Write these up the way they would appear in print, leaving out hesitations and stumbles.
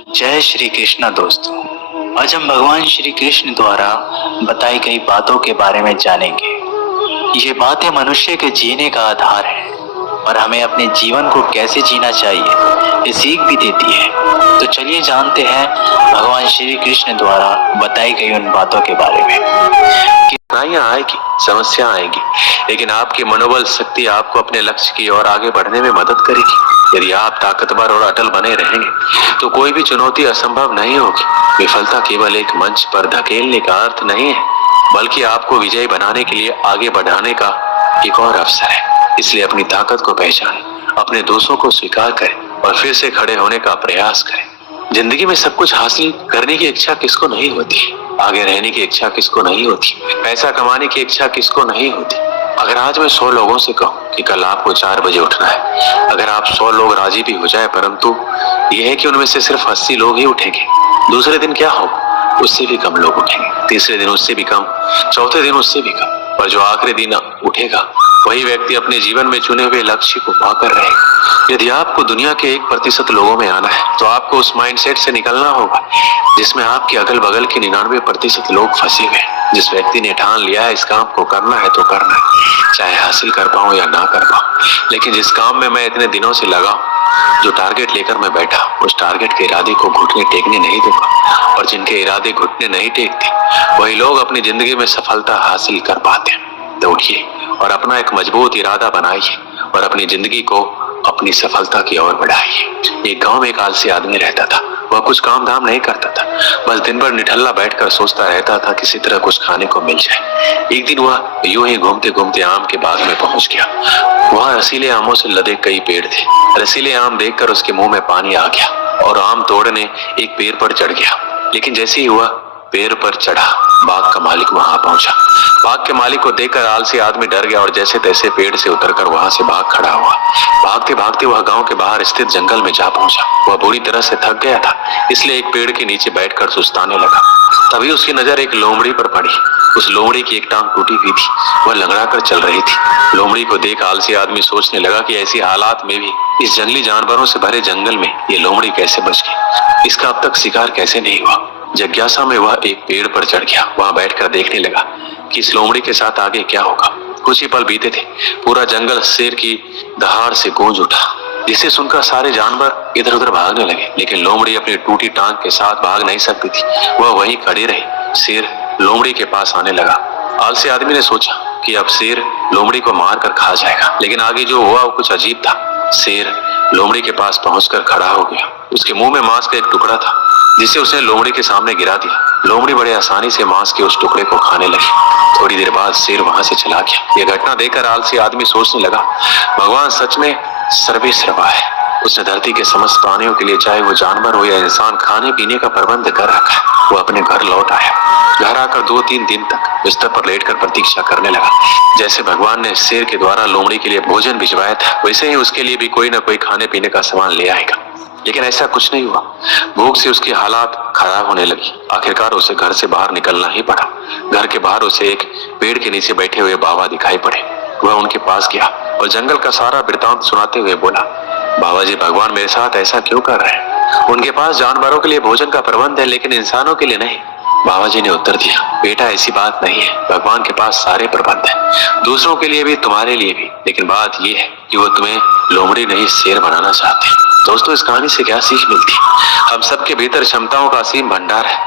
जय श्री कृष्ण दोस्तों। आज हम भगवान श्री कृष्ण द्वारा बताई गई बातों के बारे में जानेंगे। ये बातें मनुष्य के जीने का आधार है और हमें अपने जीवन को कैसे जीना चाहिए ये सीख भी देती है। तो चलिए जानते हैं भगवान श्री कृष्ण द्वारा बताई गई उन बातों के बारे में। कठिनाइयां आएगी, समस्या आएगी, लेकिन आपकी मनोबल शक्ति आपको अपने लक्ष्य की ओर आगे बढ़ने में मदद करेगी। यदि आप ताकतवर और अटल बने रहेंगे तो कोई भी चुनौती असंभव नहीं होगी। विफलता केवल एक मंच पर धकेलने का अर्थ नहीं है, बल्कि आपको विजयी बनाने के लिए आगे बढ़ाने का एक और अवसर है। इसलिए अपनी ताकत को पहचानें, अपने दोषों को स्वीकार करें और फिर से खड़े होने का प्रयास करें। जिंदगी में सब कुछ हासिल करने की इच्छा किसको नहीं होती? आगे रहने की इच्छा किसको नहीं होती? पैसा कमाने की इच्छा किसको नहीं होती? अगर आज मैं 100 लोगों से कहूं कि कल आपको 4 बजे उठना है, अगर आप 100 लोग राजी भी हो जाए, परंतु यह है कि उनमें से सिर्फ 80 लोग ही उठेंगे, दूसरे दिन क्या होगा? उससे भी कम लोग उठेंगे, तीसरे दिन उससे भी कम, चौथे दिन उससे भी कम, और जो आखिरी दिन उठेगा वही व्यक्ति अपने जीवन में चुने हुए लक्ष्य को पाकर रहेगा। यदि आपको दुनिया के 1% लोगों में आना है तो आपको उस माइंडसेट से निकलना होगा जिसमें आपके अगल बगल के 99% लोग फंसे हुए हैं। जिस व्यक्ति ने ठान लिया है इस काम को करना है तो करना है, चाहे हासिल कर पाऊं या ना कर पाऊं, लेकिन जिस काम में मैं इतने दिनों से लगा हूं, जो टारगेट लेकर मैं बैठा, उस टारगेट के इरादे को घुटने टेकने नहीं दूंगा। और जिनके इरादे घुटने नहीं टेकते वही लोग अपनी जिंदगी में सफलता हासिल कर पाते हैं। तो उठिए और अपना एक मजबूत इरादा बनाइए और अपनी जिंदगी को अपनी सफलता की ओर बढ़ाइए। एक गांव में एक आलसी आदमी रहता था। वह कुछ काम धाम नहीं करता था, बस दिन भर निठल्ला बैठकर सोचता रहता था किसी तरह कुछ खाने को मिल जाए। एक दिन वह यूं ही घूमते घूमते आम के बाग में पहुंच गया। वहां रसीले आमों से लदे कई पेड़ थे। रसीले आम देखकर उसके मुंह में पानी आ गया और आम तोड़ने एक पेड़ पर चढ़ गया। लेकिन जैसे ही वह पेड़ पर चढ़ा, बाग का मालिक वहां पहुंचा। बाग के मालिक को देखकर आलसी आदमी डर गया और जैसे तैसे पेड़ से उतरकर वहां से भाग खड़ा हुआ। भागते भागते वह गांव के बाहर स्थित जंगल में जा पहुंचा। वह बुरी तरह से थक गया था, इसलिए एक पेड़ के नीचे बैठकर सुस्ताने लगा। तभी उसकी नजर एक लोमड़ी पर पड़ी। उस लोमड़ी की एक टांग टूटी हुई थी, वह लंगड़ा कर चल रही थी। लोमड़ी को देख आलसी आदमी सोचने लगा कि ऐसी हालात में भी इस जंगली जानवरों से भरे जंगल में ये लोमड़ी कैसे बच गई, इसका अब तक शिकार कैसे नहीं हुआ। जिज्ञासा में वह एक पेड़ पर चढ़ गया। वहां बैठकर देखने लगा कि इस लोमड़ी के साथ आगे क्या होगा। कुछ ही पल बीते थे, पूरा जंगल शेर की दहाड़ से गूंज उठा, जिसे सुनकर सारे जानवर इधर उधर भागने लगे। लेकिन लोमड़ी अपनी टूटी टांग के साथ भाग नहीं सकती थी, वह वहीं खड़ी रही। शेर लोमड़ी के पास आने लगा। आलसी आदमी ने सोचा कि अब शेर लोमड़ी को मार कर खा जाएगा, लेकिन आगे जो हुआ वो कुछ अजीब था। शेर लोमड़ी के पास पहुंचकर खड़ा हो गया। उसके मुंह में मांस का एक टुकड़ा था, जिसे उसने लोमड़ी के सामने गिरा दिया। लोमड़ी बड़े आसानी से मांस के उस टुकड़े को खाने लगी। थोड़ी देर बाद शेर वहां से चला गया। यह घटना देखकर आलसी आदमी सोचने लगा, भगवान सच में सर्वेश्वर है। उसने धरती के समस्त प्राणियों के लिए, चाहे वो जानवर हो या इंसान, खाने पीने का प्रबंध कर रखा है। वो अपने घर लौट आया। घर आकर 2-3 दिन तक बिस्तर पर लेटकर प्रतीक्षा करने लगा। जैसे भगवान ने शेर के द्वारा लोमड़ी के लिए भोजन भिजवाया था, वैसे ही उसके लिए भी कोई ना कोई खाने पीने का सामान ले आएगा। लेकिन ऐसा कुछ नहीं हुआ। भूख से उसकी हालात खराब होने लगी। आखिरकार उसे घर से बाहर निकलना ही पड़ा। घर के बाहर उसे एक पेड़ के नीचे बैठे हुए बाबा दिखाई पड़े। वह उनके पास गया और जंगल का सारा वृतांत सुनाते हुए बोला, बाबा जी, भगवान मेरे साथ ऐसा क्यों कर रहे हैं? उनके पास जानवरों के लिए भोजन का प्रबंध है, लेकिन इंसानों के लिए नहीं। बाबा जी ने उत्तर दिया, बेटा ऐसी बात नहीं है। भगवान के पास सारे प्रबंध है, दूसरों के लिए भी, तुम्हारे लिए भी। लेकिन बात यह है कि वो तुम्हें लोमड़ी नहीं शेर बनाना चाहते। दोस्तों, इस कहानी से क्या सीख मिलती है? हम सबके भीतर क्षमताओं का असीम भंडार है,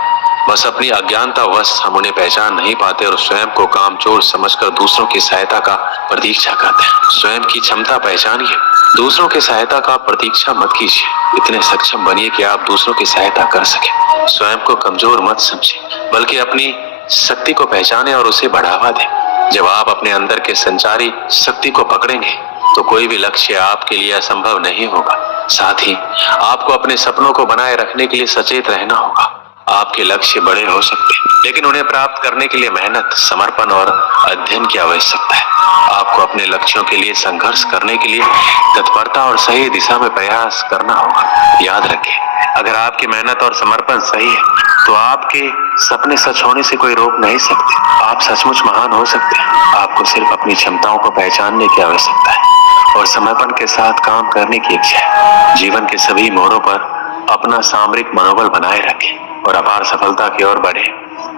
बस अपनी अज्ञानता वश हम उन्हें पहचान नहीं पाते और स्वयं को कामचोर समझकर दूसरों की सहायता का प्रतीक्षा करते हैं। स्वयं की क्षमता पहचानिए, दूसरों की सहायता का प्रतीक्षा मत कीजिए। इतने सक्षम बनिए कि आप दूसरों की सहायता कर सके। स्वयं को कमजोर मत समझिए, बल्कि अपनी शक्ति को पहचाने और उसे बढ़ावा दें। जब आप अपने अंदर के संचारी शक्ति को पकड़ेंगे तो कोई भी लक्ष्य आपके लिए असंभव नहीं होगा। साथ ही आपको अपने सपनों को बनाए रखने के लिए सचेत रहना होगा। आपके लक्ष्य बड़े हो सकते हैं, लेकिन उन्हें प्राप्त करने के लिए मेहनत, समर्पण और अध्ययन की आवश्यकता है। आपको अपने लक्ष्यों के लिए संघर्ष करने के लिए तत्परता और सही दिशा में प्रयास करना होगा। याद रखें, अगर आपकी मेहनत और समर्पण सही है तो आपके सपने सच होने से कोई रोक नहीं सकते। आप सचमुच महान हो सकते हैं। आपको सिर्फ अपनी क्षमताओं को पहचानने की आवश्यकता है और समर्पण के साथ काम करने की इच्छा है। जीवन के सभी मोड़ों पर अपना सामरिक मनोबल बनाए रखें और अपार सफलता की ओर बढ़े।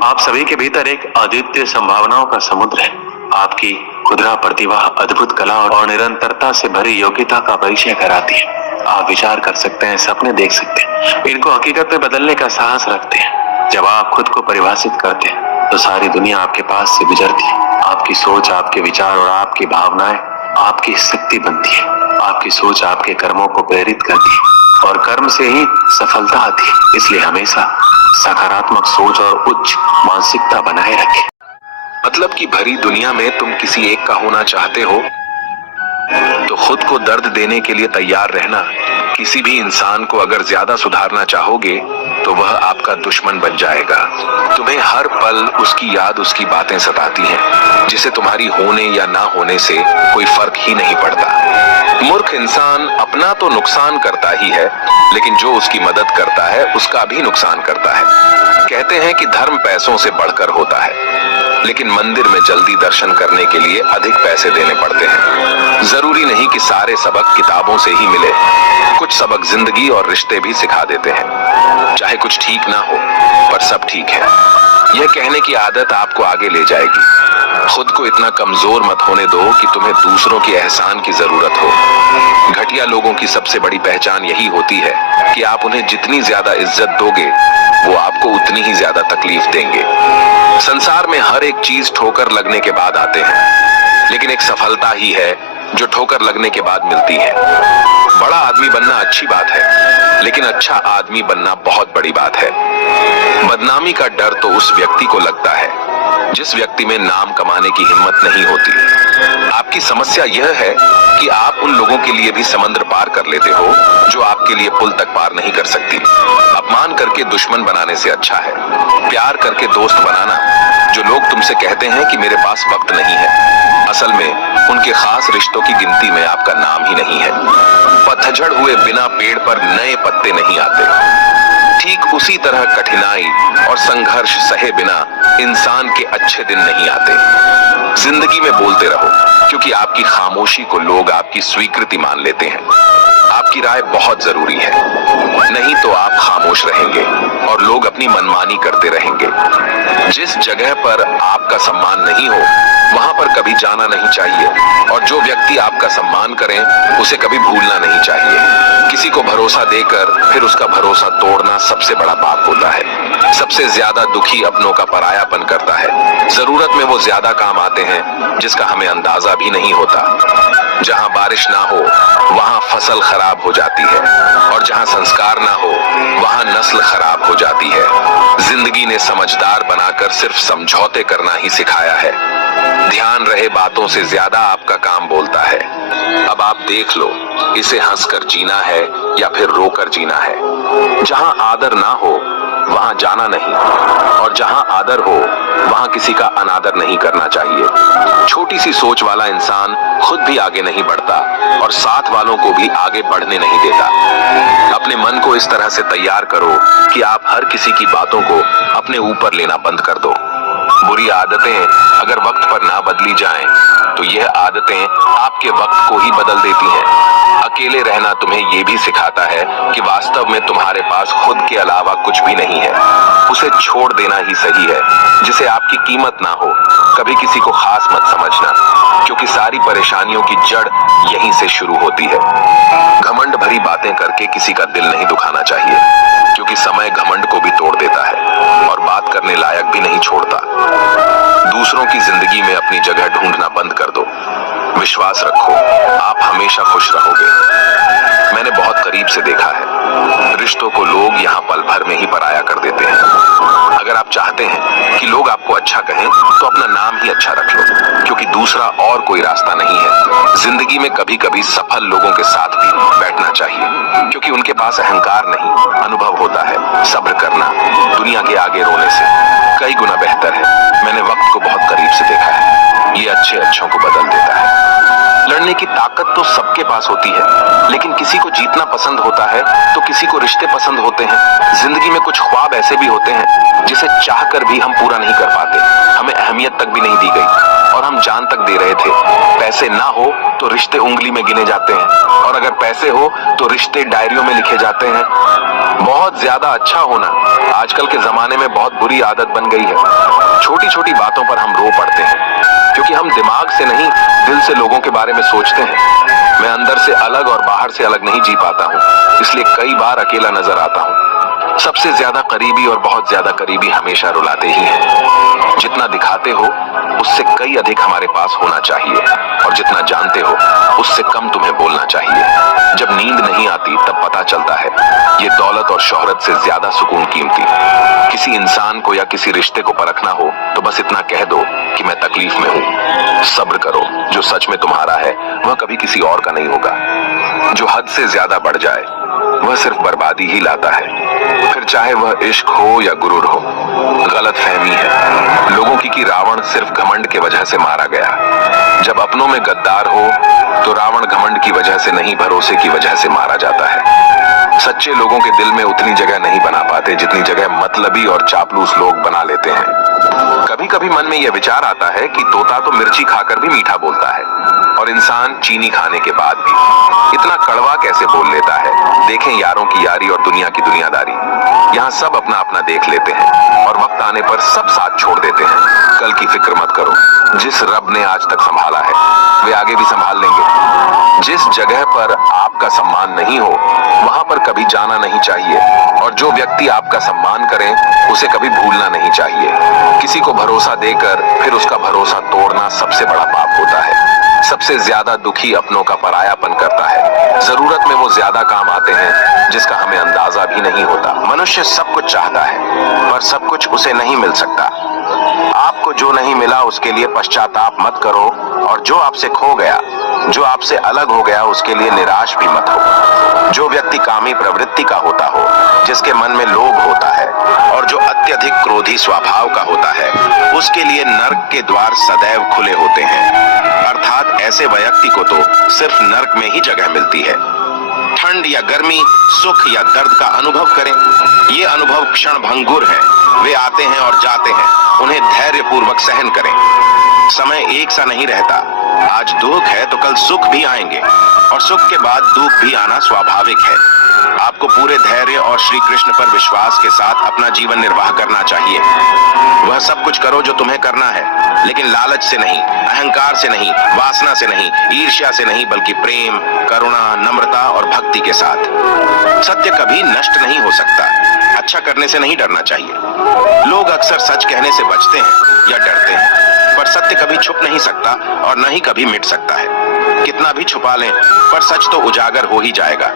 आप सभी के भीतर एक अद्वितीय संभावनाओं का समुद्र है। आपकी खुदरा प्रतिभा अद्भुत कला और निरंतरता से भरी योग्यता का परिचय कराती है। आप विचार कर सकते हैं, सपने देख सकते हैं, इनको हकीकत में बदलने का साहस रखते हैं। जब आप खुद को परिभाषित करते हैं तो सारी दुनिया आपके पास से गुजरती है। आपकी सोच, आपके विचार और आपकी भावनाएं आपकी शक्ति बनती है। आपकी सोच आपके कर्मों को प्रेरित करती है और कर्म से ही सफलता आती है। इसलिए हमेशा सकारात्मक सोच और उच्च मानसिकता बनाए रखें। मतलब कि भरी दुनिया में तुम किसी एक का होना चाहते हो तो खुद को दर्द देने के लिए तैयार रहना। किसी भी इंसान को अगर ज्यादा सुधारना चाहोगे तो वह आपका दुश्मन बन जाएगा। तुम्हें हर पल उसकी याद, उसकी बातें सताती हैं, जिसे तुम्हारी होने या ना होने से कोई फर्क ही नहीं पड़ता। मूर्ख इंसान अपना तो नुकसान करता ही है, लेकिन जो उसकी मदद करता है उसका भी नुकसान करता है। कहते हैं कि धर्म पैसों से बढ़कर होता है, लेकिन मंदिर में जल्दी दर्शन करने के लिए अधिक पैसे देने पड़ते हैं। जरूरी नहीं कि सारे सबक किताबों से ही मिले। कुछ सबक जिंदगी और रिश्ते भी सिखा देते हैं। चाहे कुछ ठीक ना हो, पर सब ठीक है, यह कहने की आदत आपको आगे ले जाएगी। खुद को इतना कमजोर मत होने दो कि तुम्हें दूसरों के एहसान की जरूरत हो। घटिया लोगों की सबसे बड़ी पहचान यही होती है कि आप उन्हें जितनी ज्यादा इज्जत दोगे, वो आपको उतनी ही ज्यादा तकलीफ देंगे। संसार में हर एक चीज ठोकर लगने के बाद आते हैं, लेकिन एक सफलता ही है जो ठोकर लगने के बाद मिलती है। बड़ा आदमी बनना अच्छी बात है, लेकिन अच्छा आदमी बनना बहुत बड़ी बात है। बदनामी का डर तो उस व्यक्ति को लगता है जिस व्यक्ति में नाम कमाने की हिम्मत नहीं होती। आपकी समस्या यह है कि आप उन लोगों के लिए भी समंदर पार कर लेते हो जो आपके लिए पुल तक पार नहीं कर सकती। अपमान करके दुश्मन बनाने से अच्छा है प्यार करके दोस्त बनाना। जो लोग तुमसे कहते हैं कि मेरे पास वक्त नहीं है, असल में उनके खास रिश्तों की गिनती में आपका नाम ही नहीं है। पतझड़ हुए बिना पेड़ पर नए पत्ते नहीं आते। ठीक उसी तरह कठिनाई और संघर्ष सहे बिना इंसान के अच्छे दिन नहीं आते। जिंदगी में बोलते रहो, क्योंकि आपकी खामोशी को लोग आपकी स्वीकृति मान लेते हैं। आपकी राय बहुत जरूरी है, नहीं तो आप खामोश रहेंगे और लोग अपनी मनमानी करते रहेंगे। जिस जगह पर आपका सम्मान नहीं हो, वहां पर कभी जाना नहीं चाहिए, और जो व्यक्ति आपका सम्मान करें उसे कभी भूलना नहीं चाहिए। किसी को भरोसा देकर फिर उसका भरोसा तोड़ना सबसे बड़ा पाप होता है। सबसे ज्यादा दुखी अपनों का परायापन करता है। जरूरत में वो ज्यादा काम आते हैं जिसका हमें अंदाजा भी नहीं होता। जहां बारिश ना हो वहां फसल खराब हो जाती है, और जहां संस्कार ना हो वहां नस्ल खराब हो जाती है। जिंदगी ने समझदार बनाकर सिर्फ समझौते करना ही सिखाया है। ध्यान रहे, बातों से ज्यादा आपका काम बोलता है। अब आप देख लो, इसे हंसकर जीना है या फिर रोकर जीना है। जहां आदर ना हो वहां जाना नहीं, और जहां आदर हो वहां किसी का अनादर नहीं करना चाहिए। छोटी सी सोच वाला इंसान खुद भी आगे नहीं बढ़ता और साथ वालों को भी आगे बढ़ने नहीं देता। अपने मन को इस तरह से तैयार करो कि आप हर किसी की बातों को अपने ऊपर लेना बंद कर दो। बुरी आदतें अगर वक्त पर ना बदली जाएं, तो यह आदतें आपके वक्त को ही बदल देती हैं। अकेले रहना तुम्हें यह भी सिखाता है कि वास्तव में तुम्हारे पास खुद के अलावा कुछ भी नहीं है। उसे छोड़ देना ही सही है। जिसे आपकी कीमत ना हो, कभी किसी को खास मत समझना, क्योंकि सारी परेशानियों की जड़ यहीं से शुरू होती है। घमंड भरी बातें करके किसी का दिल नहीं दुखाना चाहिए, क्योंकि समय घमंड को भी तोड़ देता है और बात करने लायक भी नहीं छोड़ता। दूसरों की जिंदगी में अपनी जगह ढूंढना बंद कर दो। विश्वास रखो, आप हमेशा खुश रहोगे। मैंने बहुत करीब से देखा है, रिश्तों को लोग यहाँ पल भर में ही पराया कर देते हैं। अगर आप चाहते हैं कि लोग आपको अच्छा कहें, तो अपना नाम ही अच्छा रख लो, क्योंकि दूसरा और कोई रास्ता नहीं है। जिंदगी में कभी कभी सफल लोगों के साथ भी बैठना चाहिए, क्योंकि उनके पास अहंकार नहीं, अनुभव होता है। सब्र करना दुनिया के आगे रोने से कई गुना बेहतर है। मैंने वक्त को बहुत करीब से देखा है, ये अच्छे अच्छों को बदल देता है। लड़ने की ताकत तो सबके पास होती है, लेकिन किसी को जीतना पसंद होता है तो किसी को रिश्ते पसंद होते हैं। जिंदगी में कुछ ख्वाब ऐसे भी होते हैं जिसे चाहकर भी हम पूरा नहीं कर पाते। हमें अहमियत तक भी नहीं दी गई और हम जान तक दे रहे थे। पैसे ना हो तो रिश्ते उंगली में गिने जाते हैं, और अगर पैसे हो तो रिश्ते डायरियों में लिखे जाते हैं। बहुत ज्यादा अच्छा होना आजकल के जमाने में बहुत बुरी आदत बन गई है। छोटी छोटी बातों पर हम रो पड़ते हैं, क्योंकि हम दिमाग से नहीं दिल से लोगों के बारे में सोचते हैं। मैं अंदर से अलग और बाहर से अलग नहीं जी पाता हूँ, इसलिए कई बार अकेला नजर आता हूँ। सबसे ज्यादा करीबी और बहुत ज्यादा करीबी हमेशा रुलाते ही हैं। जितना दिखाते हो उससे कई अधिक हमारे पास होना चाहिए, और जितना जानते हो उससे कम तुम्हें बोलना चाहिए। जब नींद नहीं आती तब पता चलता है ये दौलत और शोहरत से ज्यादा सुकून कीमती। किसी इंसान को या किसी रिश्ते को परखना हो तो बस इतना कह दो कि मैं तकलीफ में हूँ। सब्र करो, जो सच में तुम्हारा है वह कभी किसी और का नहीं होगा। जो हद से ज्यादा बढ़ जाए वह सिर्फ बर्बादी ही लाता है, फिर चाहे वह इश्क हो या गुरूर हो। गलत फहमी है लोगों की कि रावण सिर्फ घमंड के वजह से मारा गया। जब अपनों में गद्दार हो तो रावण घमंड की वजह से नहीं, भरोसे की वजह से मारा जाता है। सच्चे लोगों के दिल में उतनी जगह नहीं बना पाते जितनी जगह मतलबी और चापलूस लोग बना लेते हैं। कभी कभी मन में यह विचार आता है कि तोता तो मिर्ची खाकर भी मीठा बोलता है, और इंसान चीनी खाने के बाद भी इतना कड़वा कैसे बोल लेता है। देखें यारों की यारी और दुनिया की दुनियादारी, यहाँ सब अपना अपना देख लेते हैं और वक्त आने पर सब साथ छोड़ देते हैं। कल की फिक्र मत करो, जिस रब ने आज तक संभाला है वे आगे भी संभाल लेंगे। जिस जगह पर आपका सम्मान नहीं हो वहां पर कभी जाना नहीं चाहिए, और जो व्यक्ति आपका सम्मान करे उसे कभी भूलना नहीं चाहिए। किसी को भरोसा देकर फिर उसका भरोसा तोड़ना सबसे बड़ा पाप होता है। सबसे ज्यादा दुखी अपनों का परायापन करता है। जरूरत में वो ज्यादा काम आते हैं जिसका हमें अंदाजा भी नहीं होता। मनुष्य सब कुछ चाहता है पर सब कुछ उसे नहीं मिल सकता। आपको जो नहीं मिला उसके लिए पश्चाताप मत करो, और जो आपसे खो गया, जो आपसे अलग हो गया, उसके लिए निराश भी मत हो। जो व्यक्ति कामी प्रवृत्ति का होता हो, जिसके मन में लोभ होता है और जो अत्यधिक क्रोधी स्वभाव का होता है, उसके लिए नर्क के द्वार सदैव खुले होते हैं। अर्थात ऐसे व्यक्ति को तो सिर्फ नर्क में ही जगह मिलती है। ठंड या गर्मी, सुख या दर्द का अनुभव करें। ये अनुभव क्षण भंगुर है, वे आते हैं और जाते हैं, उन्हें धैर्य पूर्वक सहन करें। समय एक सा नहीं रहता। आज दुख है तो कल सुख भी आएंगे, और सुख के बाद दुख भी आना स्वाभाविक है। आपको पूरे धैर्य और श्री कृष्ण पर विश्वास के साथ अपना जीवन निर्वाह करना चाहिए। वह सब कुछ करो जो तुम्हें करना है, लेकिन लालच से नहीं, अहंकार से नहीं, वासना से नहीं, ईर्ष्या से नहीं, बल्कि प्रेम, करुणा, नम्रता और भक्ति के साथ। सत्य कभी नष्ट नहीं हो सकता। अच्छा करने से नहीं डरना चाहिए। लोग अक्सर सच कहने से बचते हैं या डरते हैं, पर सत्य कभी छुप नहीं सकता और न ही कभी मिट सकता है। कितना भी छुपा लें पर सच तो उजागर हो ही जाएगा।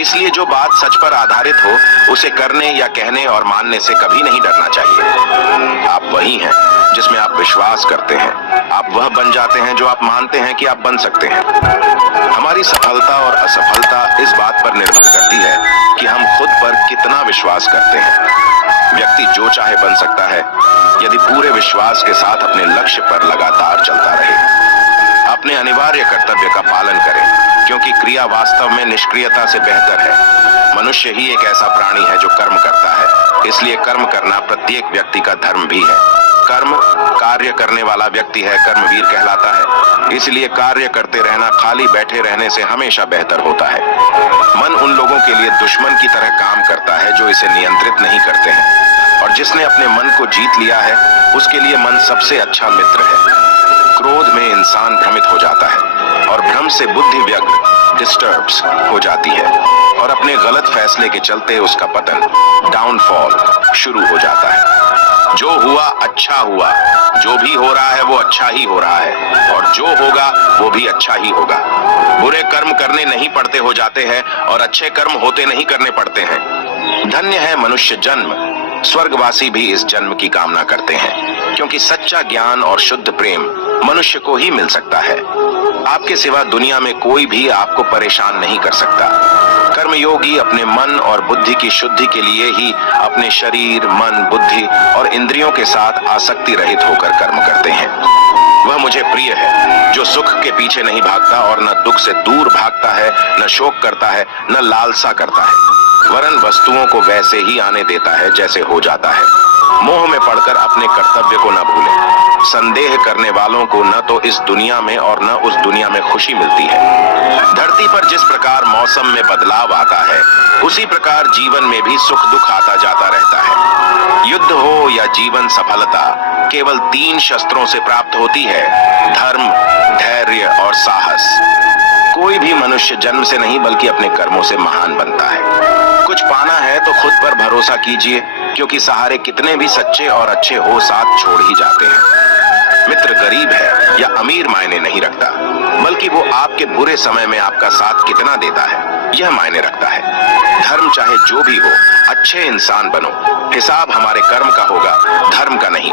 इसलिए जो बात सच पर आधारित हो उसे करने या कहने और मानने से कभी नहीं डरना चाहिए। आप वही हैं जिसमें आप विश्वास करते हैं। आप वह बन जाते हैं जो आप मानते हैं कि आप बन सकते हैं। हमारी सफलता और असफलता इस बात पर निर्भर करती है कि हम खुद पर कितना विश्वास करते हैं। व्यक्ति जो चाहे बन सकता है यदि पूरे विश्वास के साथ अपने लक्ष्य पर लगातार चलता रहे। अपने अनिवार्य कर्तव्य का पालन करें, क्योंकि क्रिया वास्तव में निष्क्रियता से बेहतर है। मनुष्य ही एक ऐसा प्राणी है जो कर्म करता है, इसलिए कर्म करना प्रत्येक व्यक्ति का धर्म भी है। कर्म कार्य करने वाला व्यक्ति है, कर्मवीर कहलाता है। इसलिए कार्य करते रहना खाली बैठे रहने से हमेशा बेहतर होता है। मन उन लोगों के लिए दुश्मन की तरह काम करता है जो इसे नियंत्रित नहीं करते हैं, और जिसने अपने मन को जीत लिया है उसके लिए मन सबसे अच्छा मित्र है। क्रोध में इंसान भ्रमित हो जाता है और भ्रम से बुद्धि व्यग्र डिस्टर्ब्स हो जाती है, और अपने गलत फैसले के चलते उसका पतन डाउनफॉल शुरू हो जाता है। जो हुआ अच्छा हुआ, जो भी हो रहा है वो अच्छा ही हो रहा है, और जो होगा वो भी अच्छा ही होगा। बुरे कर्म करने नहीं पड़ते हो जाते हैं और अच्छे कर्म होते नहीं करने पड़ते हैं। धन्य है मनुष्य जन्म। स्वर्गवासी भी इस जन्म की कामना करते हैं, क्योंकि सच्चा ज्ञान और शुद्ध प्रेम मनुष्य को ही मिल सकता है। आपके सिवा दुनिया में कोई भी आपको परेशान नहीं कर सकता। कर्मयोगी अपने मन और बुद्धि की शुद्धि के लिए ही अपने शरीर, मन, बुद्धि और इंद्रियों के साथ आसक्ति रहित होकर कर्म करते हैं। वह मुझे प्रिय है जो सुख के पीछे नहीं भागता और न दुख से दूर भागता है, न शोक करता है, न लालसा करता है, वरन वस्तुओं को वैसे ही आने देता है जैसे हो जाता है। मोह में पड़कर अपने कर्तव्य को न भूलें। संदेह करने वालों को न तो इस दुनिया में और न उस दुनिया में खुशी मिलती है। धरती पर जिस प्रकार मौसम में बदलाव आता है, उसी प्रकार जीवन में भी सुख दुख आता जाता रहता है। युद्ध हो या जीवन सफलता केवल 3 शस्त्रों से प्राप्त होती है: धर्म, धैर्य और साहस। कोई भी मनुष्य जन्म से नहीं बल्कि अपने कर्मों से महान बनता है। कुछ पाना है तो खुद पर भरोसा कीजिए, क्योंकि सहारे कितने भी सच्चे और अच्छे हो, साथ छोड़ ही जाते हैं। मित्र गरीब है या अमीर मायने नहीं रखता, बल्कि वो आपके बुरे समय में आपका साथ कितना देता है, यह मायने रखता है। धर्म चाहे जो भी हो, अच्छे इंसान बनो। हिसाब हमारे कर्म का होगा, धर्म का नहीं।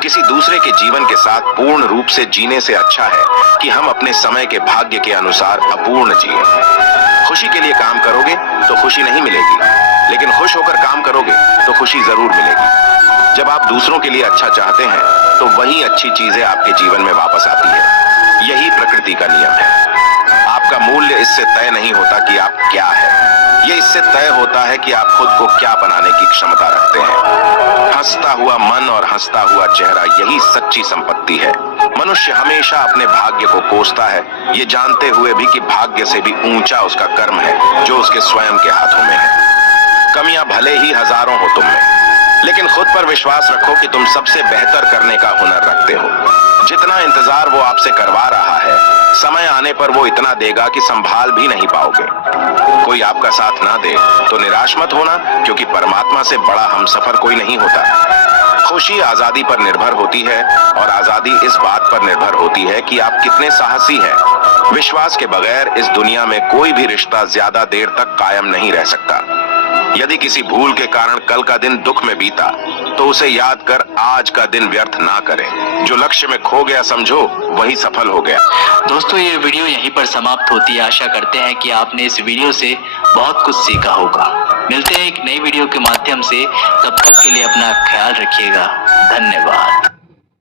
किसी दूसरे के जीवन के साथ पूर्ण रूप से जीने से अच्छा है कि हम अपने समय के भाग्य के अनुसार अपूर्ण जिए। खुशी के लिए काम करोगे तो खुशी नहीं मिलेगी, लेकिन खुश होकर काम करोगे तो खुशी जरूर मिलेगी। जब आप दूसरों के लिए अच्छा चाहते हैं तो वही अच्छी चीजें आपके जीवन में वापस आती है। यही प्रकृति का नियम है। आपका मूल्य इससे तय नहीं होता कि आप क्या है, ये इससे तय होता है कि आप खुद को क्या बनाने की क्षमता रखते हैं। हंसता हुआ मन और हंसता हुआ चेहरा, यही सच्ची संपत्ति है। मनुष्य हमेशा अपने भाग्य को कोसता है, ये जानते हुए भी कि भाग्य से भी ऊंचा उसका कर्म है जो उसके स्वयं के हाथों में है। कमियां भले ही हजारों हो तुम में, लेकिन खुद पर विश्वास रखो कि तुम सबसे बेहतर करने का हुनर रखते हो। जितना इंतजार वो आपसे करवा रहा है, समय आने पर वो इतना देगा कि संभाल भी नहीं पाओगे। कोई आपका साथ ना दे तो निराश मत होना, क्योंकि परमात्मा से बड़ा हमसफर कोई नहीं होता। खुशी आजादी पर निर्भर होती है, और आजादी इस बात पर निर्भर होती है कि आप कितने साहसी हैं। विश्वास के बगैर इस दुनिया में कोई भी रिश्ता ज्यादा देर तक कायम नहीं रह सकता। यदि किसी भूल के कारण कल का दिन दुख में बीता, तो उसे याद कर आज का दिन व्यर्थ ना करें। जो लक्ष्य में खो गया समझो वही सफल हो गया। दोस्तों, ये वीडियो यहीं पर समाप्त होती है। आशा करते हैं कि आपने इस वीडियो से बहुत कुछ सीखा होगा। मिलते हैं एक नई वीडियो के माध्यम से, तब तक के लिए अपना ख्याल रखिएगा। धन्यवाद।